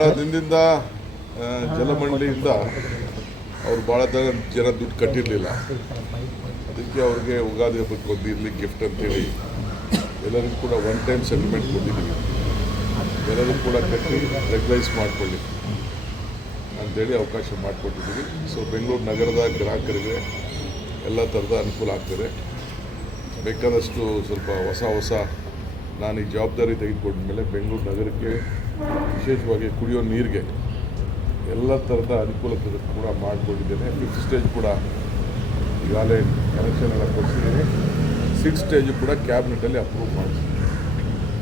ದಿನದಿಂದ ಜಲಮಂಡಳಿಯಿಂದ ಅವ್ರು ಭಾಳ ಜನ ದುಡ್ಡು ಕಟ್ಟಿರಲಿಲ್ಲ. ಅದಕ್ಕೆ ಅವ್ರಿಗೆ ಯುಗಾದಿ ಹಬ್ಬಕ್ಕೆ ಬಂದಿರಲಿ ಗಿಫ್ಟ್ ಅಂತೇಳಿ ಎಲ್ಲರಿಗೂ ಕೂಡ ಒನ್ ಟೈಮ್ ಸೆಟಲ್ಮೆಂಟ್ ಕೊಟ್ಟಿದ್ದೀವಿ. ಎಲ್ಲರೂ ಕೂಡ ಕಟ್ಟಿ ರೆಗ್ಯುಲೈಸ್ ಮಾಡಿಕೊಳ್ಳಿ ಅಂಥೇಳಿ ಅವಕಾಶ ಮಾಡಿಕೊಟ್ಟಿದ್ದೀವಿ. ಸೊ ಬೆಂಗಳೂರು ನಗರದ ಗ್ರಾಹಕರಿಗೆ ಎಲ್ಲ ಥರದ ಅನುಕೂಲ ಆಗ್ತದೆ. ಬೇಕಾದಷ್ಟು ಸ್ವಲ್ಪ ಹೊಸ ನಾನು ಈ ಜವಾಬ್ದಾರಿ ತೆಗೆದುಕೊಂಡ ಮೇಲೆ ಬೆಂಗಳೂರು ನಗರಕ್ಕೆ ವಿಶೇಷವಾಗಿ ಕುಡಿಯೋ ನೀರಿಗೆ ಎಲ್ಲ ಥರದ ಅನುಕೂಲತೆ ಕೂಡ ಮಾಡಿಕೊಂಡಿದ್ದೇನೆ. 5th ಸ್ಟೇಜ್ ಕೂಡ ಈಗಾಗಲೇ ಕನೆಕ್ಷನ್ ಎಲ್ಲ ಕೊಡಿಸಿದ್ದೀನಿ. 6th ಸ್ಟೇಜು ಕೂಡ ಕ್ಯಾಬಿನೆಟಲ್ಲಿ ಅಪ್ರೂವ್ ಮಾಡಿಸಿದ್ದೀನಿ.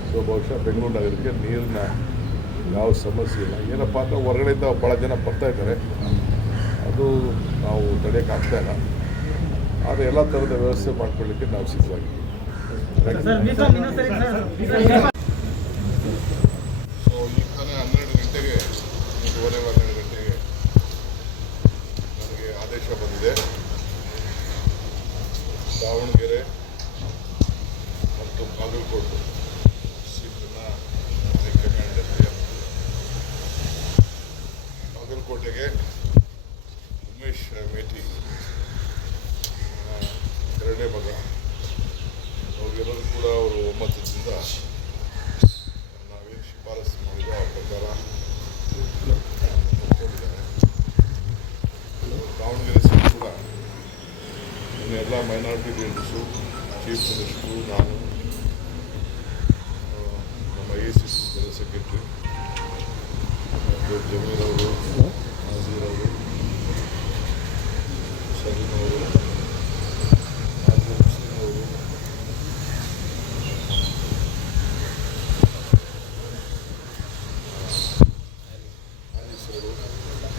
ಸೊ ಬಹುಶಃ ಬೆಂಗಳೂರು ನಗರಕ್ಕೆ ನೀರಿನ ಯಾವ ಸಮಸ್ಯೆ ಇಲ್ಲ. ಏನಪ್ಪ ಅಂದರೆ ಹೊರಗಡೆಯಿಂದ ಭಾಳ ಜನ ಬರ್ತಾಯಿದ್ದಾರೆ, ಅದು ನಾವು ತಡೆಯೋಕ್ಕಾಗ್ತಾಯಿಲ್ಲ. ಆದರೆ ಎಲ್ಲ ಥರದ ವ್ಯವಸ್ಥೆ ಮಾಡ್ಕೊಳ್ಳಿಕ್ಕೆ ನಾವು ಸಿದ್ಧವಾಗಿದ್ದೀವಿ. ಸೊ ಈ ತಾನೇ 12 ಗಂಟೆಗೆ ನನಗೆ ಆದೇಶ ಬಂದಿದೆ. ದಾವಣಗೆರೆ ಮತ್ತು ಬಾಗಲಕೋಟೆ ಸೀಟನ್ನು ಹೈಕಮಾಂಡ್ ಬಾಗಲಕೋಟೆಗೆ ಉಮೇಶ್ ಮೇಟಿ ಎರಡನೇ ಮಗ ಅವ್ರಿಗೆಲ್ಲರೂ ಕೂಡ ಅವರು ಒಮ್ಮತದಿಂದ ನಾವೇನು ಶಿಫಾರಸು ಮಾಡಿದೋ ಆ ಪ್ರಕಾರ ಒಪ್ಕೊಂಡಿದ್ದಾರೆ. ದಾವಣಗೆರೆ ಸೀಟ್ ಕೂಡ ಇನ್ನೆಲ್ಲ ಮೈನಾರಿಟಿ ಲೀಡರ್ಸು, ಚೀಫ್ ಮಿನಿಸ್ಟ್ರು, ನಾನು, ನಮ್ಮ ACC ಜನರಲ್ ಸೆಕ್ರೆಟರಿ ಜಮೀರ್ ಅವರು, ನಾಜೀರ್ ಅವರು, ಸಲೀಂ ಅವರು,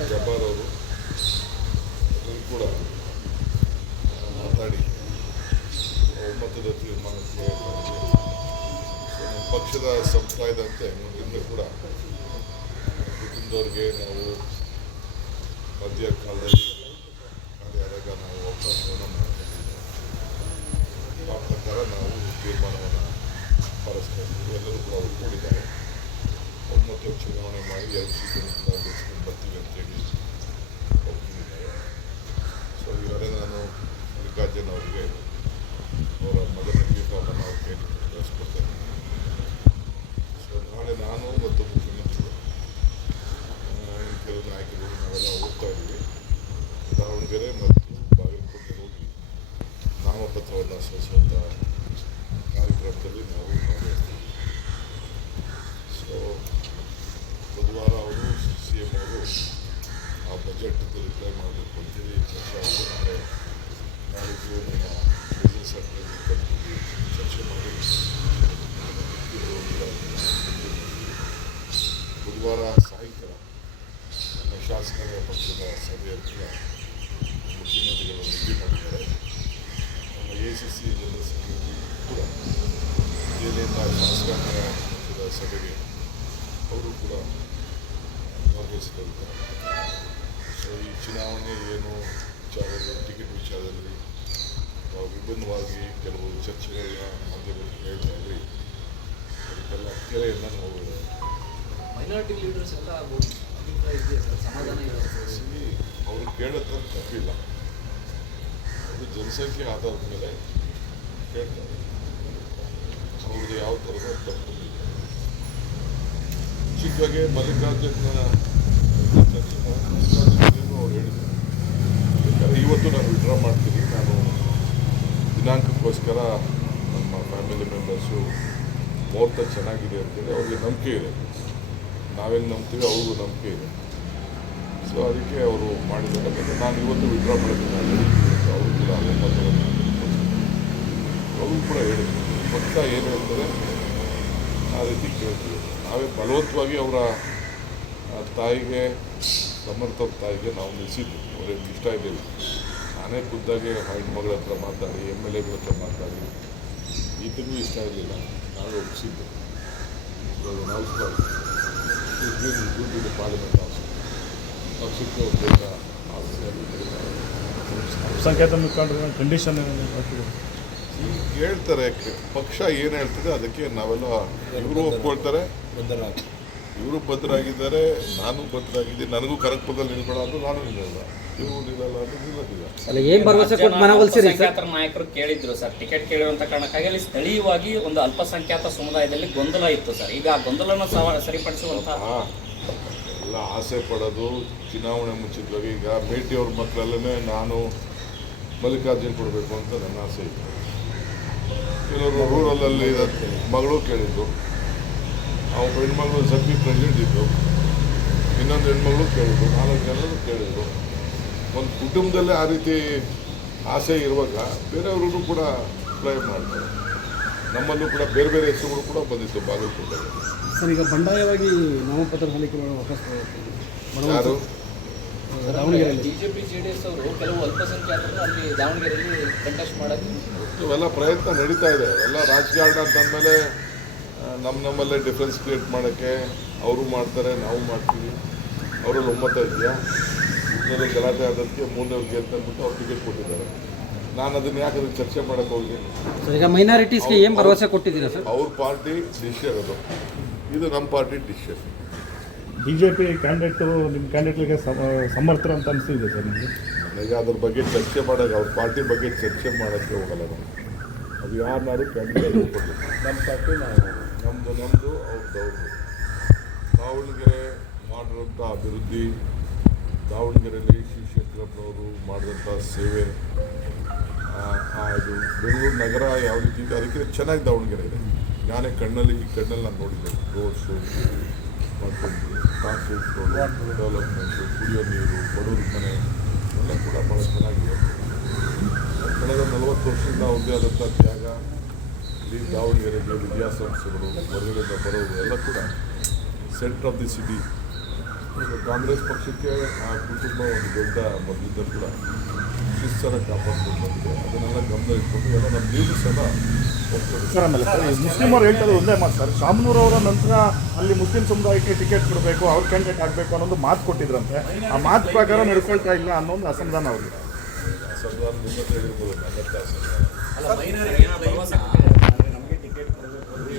ಜಬ್ಬಾರ್ ಅವರು ಎಲ್ಲರೂ ಕೂಡ ಮಾತಾಡಿ ಒಮ್ಮತದ ತೀರ್ಮಾನಕ್ಕೆ ಪಕ್ಷದ ಸಂಪ್ರದಾಯದಂತೆ ಮುಂದಿನ ಕೂಡ ಕುಟುಂಬದವ್ರಿಗೆ ನಾವು ಮಧ್ಯ ಕಾಲದಲ್ಲಿ ಆದಾಗ ನಾವು ಅವಕಾಶವನ್ನು ಮಾಡಿಕೊಂಡಿದ್ದೇವೆ. ಆ ಪ್ರಕಾರ ನಾವು ತೀರ್ಮಾನವನ್ನು ಪಾಲಿಸ್ಕೊಂಡು ಎಲ್ಲರೂ ಕೂಡ ಒಪ್ಪಿಕೊಂಡಿದ್ದಾರೆ. ಒಮ್ಮತ ಚುನಾವಣೆ ಮಾಡಿ 2 ಸೀಟನ್ನು ಕೂಡ ಗೆಲ್ಸ್ಕೊಂಡು ಬರ್ತೀವಿ ಅಂತೇಳಿ ಒಪ್ಪಿಕೊಂಡಿದ್ದಾರೆ. ಸೊ ಈಗಾಗಲೇ ನಾನು ಮಲ್ಲಿಕಾರ್ಜುನ್ ಅವರಿಗೆ ಅವರ ಮಗನ ಯೂನಿಫಾರ್ಮನ್ನು ಅವ್ರ ಕೈಲಿ ಕಳಿಸ್ಕೊಡ್ತೇನೆ. ಸೊ ನಾಳೆ ನಾನು ಮತ್ತು ಮುಖ್ಯಮಂತ್ರಿಗಳು ಕೆಲವು ನಾಯಕರು ನಾವೆಲ್ಲ ಹೋಗ್ತಾ ಇದ್ದೀವಿ. ದಾವಣಗೆರೆ ಮತ್ತು ಬಾಗಲಕೋಟೆ ಹೋಗಿ ನಾಮಪತ್ರವನ್ನು ಸಲ್ಲಿಸುವಂಥ ಕಾರ್ಯಕ್ರಮದಲ್ಲಿ ನಾವು ಭಾಗವಹಿಸ್ತೀವಿ. ಸೊ ಬುಧವಾರ ಅವರು CM ಅವರು ಆ ಬಜೆಟ್ ರಿಪ್ಲೈ ಮಾಡಬೇಕು ಅಂತೇಳಿ ಚರ್ಚೆ ಆಗಿದೆ. ನಾಳಿದ್ದು ನಮ್ಮ ಬಿಸ್ನೆಸ್ ಸೆಕ್ರೆಟರಿ ಚರ್ಚೆ ಮಾಡಿ ಬುಧವಾರ ಸಾಯಂಕಾಲ ನಮ್ಮ ಶಾಸಕರ ಪಕ್ಷದ ಸಭೆಯಲ್ಲಿ ಮುಖ್ಯಮಂತ್ರಿಗಳು ಭೇಟಿ ಮಾಡಿದ್ದಾರೆ. ನಮ್ಮ ACC ಜನರಲ್ ಸೆಕ್ರೆಟರಿ ಕೂಡ ದೆಹಲಿಯಿಂದ ಶಾಸಕಾಂಗ ಪಕ್ಷದ ಸಭೆಗೆ ಅವರು ಕೂಡ ಭಾಗವಹಿಸಲಿದ್ದಾರೆ. ಸೊ ಈ ಚುನಾವಣೆ ಏನು ವಿಚಾರದಲ್ಲಿ ಟಿಕೆಟ್ ವಿಚಾರದಲ್ಲಿ ನಾವು ವಿಭಿನ್ನವಾಗಿ ಕೆಲವು ಚರ್ಚೆಗಳನ್ನ ಮಾಧ್ಯಮದಲ್ಲಿ ಹೇಳ್ತಾ ಇದ್ವಿ. ಅದಕ್ಕೆಲ್ಲ ಕೆರೆಯನ್ನು ನಾವು ಮೈನಾರಿಟಿ ಲೀಡರ್ಸ್ ಎಲ್ಲ ಅಭಿಪ್ರಾಯ ಇದೆಯಾ ಸರ್? ಸಮಾಧಾನ ಇರುತ್ತೆ. ಅವರು ಕೇಳೋದ್ರ ತಪ್ಪಿಲ್ಲ. ಅದು ಜನಸಂಖ್ಯೆ ಆಧಾರದ ಮೇಲೆ ಕೇಳ್ತಾರೆ. ಅವ್ರದ್ದು ಯಾವ ಥರದ ತಪ್ಪು ಚಿಕ್ಕದಾಗೆ ಮಲ್ಲಿಕಾರ್ಜುನ ಅವ್ರು ಹೇಳಿದರು. ಯಾಕಂದರೆ ಇವತ್ತು ನಾನು ವಿಡ್ರಾ ಮಾಡ್ತೀನಿ, ನಾನು ದಿನಾಂಕಕ್ಕೋಸ್ಕರ ನಮ್ಮ ಫ್ಯಾಮಿಲಿ ಮೆಂಬರ್ಸು ಮುಹೂರ್ತ ಚೆನ್ನಾಗಿದೆ ಅಂತೇಳಿ ಅವ್ರಿಗೆ ನಂಬಿಕೆ ಇದೆ. ನಾವೇನು ನಂಬ್ತೀವಿ ಅವ್ರಿಗೂ ನಂಬಿಕೆ ಇದೆ. ಸೊ ಅದಕ್ಕೆ ಅವರು ಮಾಡಿದ್ದಾರೆ. ನಾನು ಇವತ್ತು ವಿಡ್ರಾ ಮಾಡಿದ್ದೀನಿ ಅವರು ಕೂಡ ಒಮ್ಮತವನ್ನು ಅವರು ಕೂಡ ಹೇಳಿದ್ರು. ಪಕ್ಷ ಏನು ಹೇಳ್ತಾರೆ ಆ ರೀತಿ ಕೇಳ್ತೀವಿ. ನಾವೇ ಬಲವಂತವಾಗಿ ಅವರ ತಾಯಿಗೆ, ಸಮರ್ಥ ತಾಯಿಗೆ ನಾವು ನಿಲ್ಲಿಸಿದ್ವಿ. ಅವ್ರಿಗೆ ಇಷ್ಟ ಇರಲಿಲ್ಲ. ನಾನೇ ಖುದ್ದಾಗಿ ಹೆಣ್ಮಗಳ ಹತ್ರ ಮಾತಾಡಿ, MLAಗಳ ಹತ್ರ ಮಾತಾಡಿ, ಈತನಿಗೂ ಇಷ್ಟ ಇರಲಿಲ್ಲ. ನಾವು ಒಪ್ಪಿಸಿದ್ದೆ. ನಾವು ಗುಡ್ ಪಾರ್ಲಿಮೆಂಟ್ ಹೌಸ್ ಪಕ್ಷಕ್ಕೆ ಒಂದು ದೊಡ್ಡ ಸಂಖ್ಯಾತ ಮುಖಂಡರ ಕಂಡೀಷನ್ ಹೇಳ್ತಾರೆ. ಪಕ್ಷ ಏನು ಹೇಳ್ತದೆ ಅದಕ್ಕೆ ನಾವೆಲ್ಲ ಇವರು ಒಪ್ಕೊಳ್ತಾರೆ, ಇವರು ಭದ್ರಾಗಿದ್ದಾರೆ, ನಾನು ಭದ್ರಾಗಿದ್ದೀನಿ. ನನಗೂ ಕನಕಪುರದಲ್ಲಿ ನಿಲ್ಬೇಡ ಅಂದರೂ ನಾನು ನಿಲ್ಲಲ್ಲ, ಇವರು ನಿಲ್ಲಲ್ಲ ಅಂದ್ರೆ ನಿಲ್ಲೋದಿಲ್ಲ. ಅಲ್ಲ ಏನ್ ಭರವಸೆ ಕೊಟ್ಟು ಮನವೊಲಿಸಿರಿ ಸರ್? ಅಲ್ಪಸಂಖ್ಯಾತರ ನಾಯಕರು ಕೇಳಿದ್ರು ಸರ್, ಟಿಕೆಟ್ ಕೇಳಿರುವಂತ ಕಾರಣಕ್ಕಾಗಿ ಅಲ್ಲಿ ಸ್ಥಳೀಯವಾಗಿ ಒಂದು ಅಲ್ಪಸಂಖ್ಯಾತ ಸಮುದಾಯದಲ್ಲಿ ಗೊಂದಲ ಇತ್ತು ಸರ್. ಈಗ ಆ ಗೊಂದಲನ ಸರಿಪಡಿಸುವಂತ ಎಲ್ಲ ಆಸೆ ಪಡೋದು ಚುನಾವಣೆ ಮುಂಚಿತವಾಗಿ. ಈಗ ಮೇಟಿಯವ್ರ ಮಕ್ಕಳಲ್ಲೇ ನಾನು ಮಲ್ಲಿಕಾರ್ಜುನ್ ಕೊಡಬೇಕು ಅಂತ ನನ್ನ ಆಸೆ ಇತ್ತು. ಕೆಲವರು ರೂರಲಲ್ಲಿ ಮಗಳು ಕೇಳಿದ್ದು, ಅವ್ರ ಹೆಣ್ಮಗಳು ಸಭ್ಯ ಪ್ರೆಸಿಡೆಂಟ್ ಇದ್ದು, ಇನ್ನೊಂದು ಹೆಣ್ಮಗಳು ಕೇಳಿದ್ದು, 4 ಜನರು ಕೇಳಿದ್ರು. ಒಂದು ಕುಟುಂಬದಲ್ಲೇ ಆ ರೀತಿ ಆಸೆ ಇರುವಾಗ ಬೇರೆಯವರು ಕೂಡ ಅಪ್ಲೈ ಮಾಡ್ತಾರೆ. ನಮ್ಮಲ್ಲೂ ಕೂಡ ಬೇರೆ ಬೇರೆ ಹೆಸರುಗಳು ಕೂಡ ಬಂದಿತ್ತು ಬಾಗಲಕೋಟೆಗೆ. ಸರ್ ಈಗ ಬಂಡಾಯವಾಗಿ ನಾಮಪತ್ರ ಸಲ್ಲಿಕೆ ವಾಪಸ್ ಯಾರು ದಾವಣಗೆರೆಯಲ್ಲಿ ಬಿಜೆಪಿ ಜೆಡಿಎಸ್ ಅವರು ಕೆಲವು ಅಲ್ಪಸಂಖ್ಯಾತರು ಅಲ್ಲಿ ದಾವಣಗೆರೆಯಲ್ಲಿ ಕಂಟೆಸ್ಟ್ ಮಾಡೋದು ಇವೆಲ್ಲ ಪ್ರಯತ್ನ ನಡೀತಾ ಇದೆ. ಎಲ್ಲ ರಾಜಕಾರಣ ಅಂತಂದಮೇಲೆ ನಮ್ಮಲ್ಲೇ ಡಿಫ್ರೆನ್ಸ್ ಕ್ರಿಯೇಟ್ ಮಾಡೋಕ್ಕೆ ಅವರು ಮಾಡ್ತಾರೆ, ನಾವು ಮಾಡ್ತೀವಿ. ಅವರಲ್ಲಿ ಒಮ್ಮತ ಇದೆಯಾ? ಇಬ್ಬರಲ್ಲಿ ಗಲಾಟೆ ಆದದಕ್ಕೆ 3ನೇವ್ರಿಗೆ ಅಂತಂದ್ಬಿಟ್ಟು ಅವ್ರು ಟಿಕೆಟ್ ಕೊಟ್ಟಿದ್ದಾರೆ. ನಾನು ಅದನ್ನು ಯಾಕೆ ಅದಕ್ಕೆ ಚರ್ಚೆ ಮಾಡೋಕ್ಕೆ ಹೋಗಿ? ಸರ್ ಈಗ ಮೈನಾರಿಟೀಸ್ಗೆ ಏನು ಭರವಸೆ ಕೊಟ್ಟಿದ್ದೀರಾ ಸರ್? ಅವ್ರ ಪಾರ್ಟಿ ಡಿಸಿಷನ್ ಅದು, ಇದು ನಮ್ಮ ಪಾರ್ಟಿ ಡಿಸಿಷನ್. ಬಿಜೆಪಿ ಕ್ಯಾಂಡಿಡೇಟು ನಿಮ್ಮ ಕ್ಯಾಂಡಿಡೇಟ್ಗೆ ಸಮರ್ಥರು ಅಂತ ಅನಿಸಿದೆ ಸರ್ ನಿಮಗೆ? ನನಗೆ ಅದ್ರ ಬಗ್ಗೆ ಚರ್ಚೆ ಮಾಡೋಕ್ಕೆ, ಅವ್ರ ಪಾರ್ಟಿ ಬಗ್ಗೆ ಚರ್ಚೆ ಮಾಡೋಕ್ಕೆ ಹೋಗಲ್ಲ ನಾನು. ಅದು ಯಾರನ್ನಾರು ಕ್ಯಾಂಡಿಡೇಟ್ ಕೊಡಲಿ. ನಮ್ಮ ಪಾರ್ಟಿ ನಮ್ಮದು ಅವ್ರದ್ದು. ದಾವಣಗೆರೆ ಮಾಡಿರೋಂಥ ಅಭಿವೃದ್ಧಿ, ದಾವಣಗೆರೆಯಲ್ಲಿ ಶಿವಶಂಕರಪ್ಪನವರು ಮಾಡಿದಂಥ ಸೇವೆ, ಅದು ಬೆಂಗಳೂರು ನಗರ ಯಾವ ರೀತಿ ಇದೆ ಅದಕ್ಕೆ ಚೆನ್ನಾಗಿ ದಾವಣಗೆರೆ ಇದೆ. ನಾನೇ ಕಣ್ಣಲ್ಲಿ ನಾನು ನೋಡಿದ್ದೆ. ರೋಡ್ಸು ಮತ್ತು ಕಾಂಕ್ರೀಟ್ ರೋಡು, ಡೆವಲಪ್ಮೆಂಟು, ಕುಡಿಯೋ ನೀರು, ಬಡವ್ರ ಮನೆ ಎಲ್ಲ ಕೂಡ ಭಾಳ ಚೆನ್ನಾಗಿದೆ. ಕಳೆದ 40 ವರ್ಷದಿಂದ ಅವ್ರದ್ದೇ ಆದಂಥ ತ್ಯಾಗ. ಇಲ್ಲಿ ದಾವಣಗೆರೆಗೆ ವಿದ್ಯಾಸಂಸ್ಥೆಗಳು, ಹೊರಗಡೆಯಿಂದ ಬರೋರು ಎಲ್ಲ ಕೂಡ ಸೆಂಟರ್ ಆಫ್ ದಿ ಸಿಟಿ. ಈಗ ಕಾಂಗ್ರೆಸ್ ಪಕ್ಷಕ್ಕೆ ಆ ಕುಟುಂಬ ಒಂದು ದೊಡ್ಡ ಮೊದಲಿದ್ದ ಕೂಡ ಶಿಸ್ತನ್ನು ಕಾಪಾಡ್ಕೊಂಡು ಬಂದಿದೆ. ಅದನ್ನೆಲ್ಲ ಗಮನ ಇಟ್ಕೊಂಡು ಎಲ್ಲ ನಮ್ಮ ಲೀಡರ್ಸ್ ಎಲ್ಲ ಹೋಗ್ತಾರೆ. ಸರ್ ಆಮೇಲೆ ಸರ್ ಮುಸ್ಲಿಮರು ಹೇಳ್ತಾರೆ ಒಂದೇ ಮಾತು ಸರ್, ಶಾಮನೂರವರ ನಂತರ ಅಲ್ಲಿ ಮುಸ್ಲಿಂ ಸಮುದಾಯಕ್ಕೆ ಟಿಕೆಟ್ ಕೊಡಬೇಕು, ಅವ್ರ ಕ್ಯಾಂಡಿಡೇಟ್ ಆಗಬೇಕು ಅನ್ನೋದು ಮಾತು ಕೊಟ್ಟಿದ್ರಂತೆ. ಆ ಮಾತು ಪ್ರಕಾರ ನಡ್ಕೊಳ್ತಾ ಇಲ್ಲ ಅನ್ನೋ ಒಂದು ಅಸಮಾಧಾನ ಅವ್ರಿಗೆ. ಅಸಮಾಧಾನ ನಿಮ್ಮ ಹತ್ರ ಹೇಳಿರ್ಬೋದು, ನನ್ನತ್ತ ಅಸಮಾಧಾನ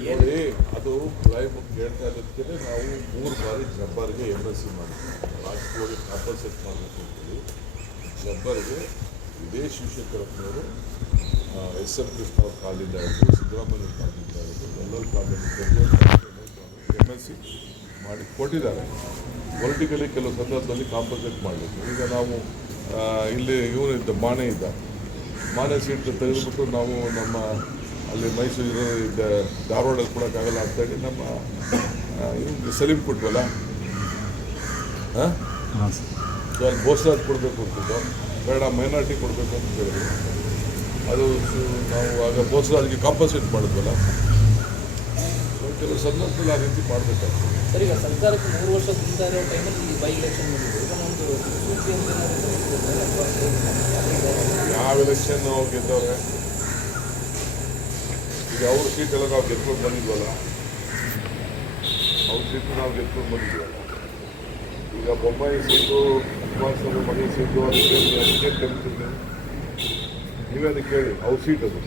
ನೋಡಿ. ಅದು ಲೈವ್ ಕೇಳ್ತಾ ಇದ್ದಕ್ಕೆ ನಾವು 3 ಬಾರಿ ಜಬ್ಬರ್ಗೆ MSc ಮಾಡಿದ್ವಿ. ರಾಜಕೀಯವಾಗಿ ಕಾಂಪನ್ಸೇಟ್ ಮಾಡಬೇಕು ಅಂತೇಳಿ ಜಬ್ಬರ್ಗೆ ಇದೇ ಶಿವಶಂಕರಪ್ಪನವರು SN ಕೃಷ್ಣ ಅವ್ರ ಕಾಲದಿಂದ ಹಿಡಿದು ಸಿದ್ದರಾಮಯ್ಯ ಕಾಲದಿಂದ ಹಿಡಿದು ಎಲ್ಲರ ಕಾಲದಲ್ಲಿ MSc ಮಾಡಿ ಕೊಟ್ಟಿದ್ದಾರೆ. ಪೊಲಿಟಿಕಲಿ ಕೆಲವು ಸಂದರ್ಭದಲ್ಲಿ ಕಾಂಪನ್ಸೇಟ್ ಮಾಡಬೇಕು. ಈಗ ನಾವು ಇಲ್ಲಿ ಇವನಿದ್ದ ಮಾನೆ ಸೀಟ್ ತೆಗೆದುಬಿಟ್ಟು ನಾವು ನಮ್ಮ ಅಲ್ಲಿ ಮೈಸೂರು ಇದ್ದ ಧಾರವಾಡಲ್ಲಿ ಕೊಡೋಕ್ಕಾಗಲ್ಲ ಅಂತೇಳಿ ನಮ್ಮ ಇವ್ರಿಗೆ ಸಲೀಮ್ ಕೊಟ್ವಲ್ಲ, ಸೊ ಅಲ್ಲಿ ಬೋಸ್ರಾಜ್ ಕೊಡಬೇಕು ಅಂತಿದ್ದು, ಬೇಡ ಮೈನಾರಿಟಿ ಕೊಡಬೇಕು ಅಂತ ಹೇಳಿದ್ರು. ಅದು ನಾವು ಆಗ ಬೋಸ್ರಾಜ್ಗೆ ಕಾಂಪನ್ಸೇಟ್ ಮಾಡಿದ್ವಲ್ಲ. ಕೆಲವು ಸಂದರ್ಭದಲ್ಲಿ ಆ ರೀತಿ ಮಾಡಬೇಕಾಗ್ತದೆ. ಸರ್ ಈಗ ಸರ್ಕಾರಕ್ಕೆ 3 ವರ್ಷ ಮುಂದೆ ಇರೋ ಟೈಮಲ್ಲಿ ಬೈ ಎಲೆಕ್ಷನ್ ಮಾಡಿದ್ರು. ಈಗ ಒಂದು ಸೂಚಿ ಅಂತ ಯಾವ ಎಲೆಕ್ಷನ್ ನಾವು ಗೆದ್ದವ್ರೆ? ಈಗ ಅವ್ರ ಸೀಟೆಲ್ಲ ನಾವು ಗೆದ್ಕೊಂಡು ಬಂದಿದ್ವಲ್ಲ, ಅವ್ರ ಸೀಟು ನಾವು ಗೆದ್ಕೊಂಡು ಬಂದಿದ್ವಲ್ಲ. ಈಗ ಬೊಮ್ಮಾಯಿ ಸೀಟು, ಕುಮಾರಸ್ವಾಮಿ ಮನೆ ಸೀಟು, ಅದಕ್ಕೆ ಕಲಿತಿದ್ದೆ. ನೀವೇ ಅದಕ್ಕೆ ಕೇಳಿ, ಅವ್ರ ಸೀಟ್ ಅದು.